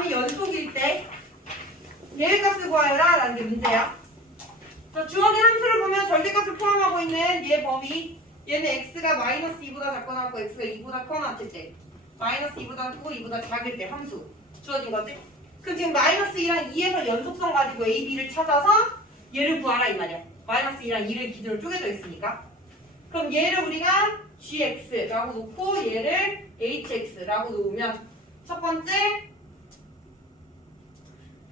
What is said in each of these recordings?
다음이 연속일 때 얘값을 구하여라 라는 게 문제야. 자, 주어진 함수를 보면 절대값을 포함하고 있는 얘 범위 얘는 x가 마이너스 2보다 작거나 하고 x가 2보다 커나 같을 때 마이너스 2보다 크고 2보다 작을 때 함수 주어진 거지? 그럼 지금 마이너스 2랑 2에서 연속성 가지고 a, b를 찾아서 얘를 구하라 이 말이야. 마이너스 2랑 2를 기준으로 쪼개져 있으니까. 그럼 얘를 우리가 gx라고 놓고 얘를 hx라고 놓으면 첫 번째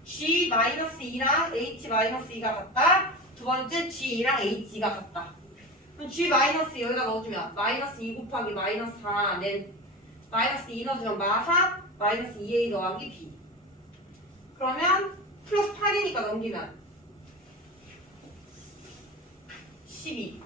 g-2랑 h-2가 같다. 두 번째 g랑 h가 같다. 그럼 g 여기다 넣어주면 마이너스 2 곱하기 마이너스 4는 마이너스 2 넣어주면 마사 마이너스 2a 더하기 b. 그러면 플러스 8이니까 넘기면 12는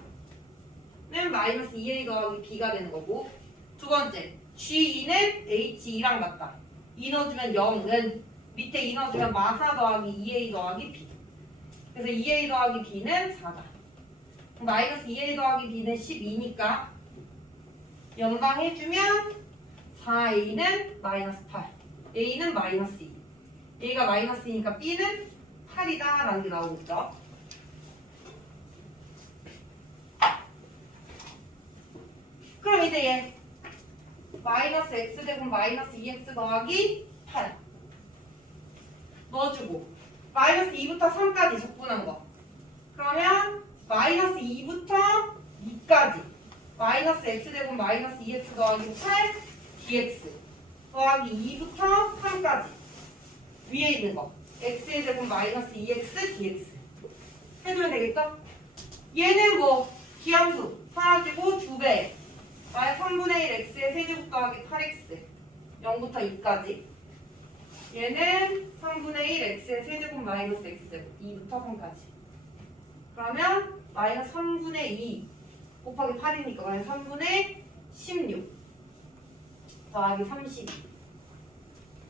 마이너스 2a 더하기 b가 되는 거고 두 번째 g2는 h2랑 같다. 2 넣어주면 0은 밑에 2 넣어주면 마사 더하기 2a 더하기 b. 그래서 2a 더하기 b는 4다. 마이너스 2a 더하기 b는 12니까 연방해주면 4a는 마이너스 8, a는 마이너스 2. a가 마이너스 2니까 b는 8이다 라는 게 나오겠죠. 그럼 이제 얘 마이너스 x 제곱 마이너스 2x 더하기 8 넣어주고 마이너스 2부터 3까지 적분한 거. 그러면 마이너스 2부터 2까지 마이너스 x 제곱 마이너스 2x 더하기 8 dx 더하기 2부터 3까지 위에 있는 거. x의 제곱 마이너스 2x dx. 해주면 되겠죠? 얘는 뭐 기함수 사라지고 2배. 마이너스 3분의 1 x의 세제곱 더하기 8x 0부터 2까지 얘는 3분의 1 x의 세제곱 마이너스 x제곱 2부터 3까지. 그러면 마이너스 3분의 2 곱하기 8이니까 마이너스 3분의 16 더하기 32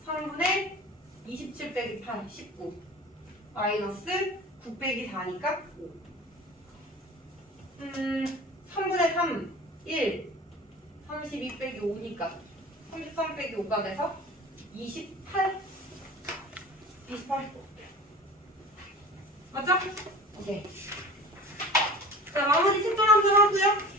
3분의 27 빼기 8 19 마이너스 9 빼기 4니까 5 음, 3분의 3 1 32 빼기 5니까 33 빼기 5가 돼서 28 28 맞죠? 오케이 자 마무리 책정 한번 하고요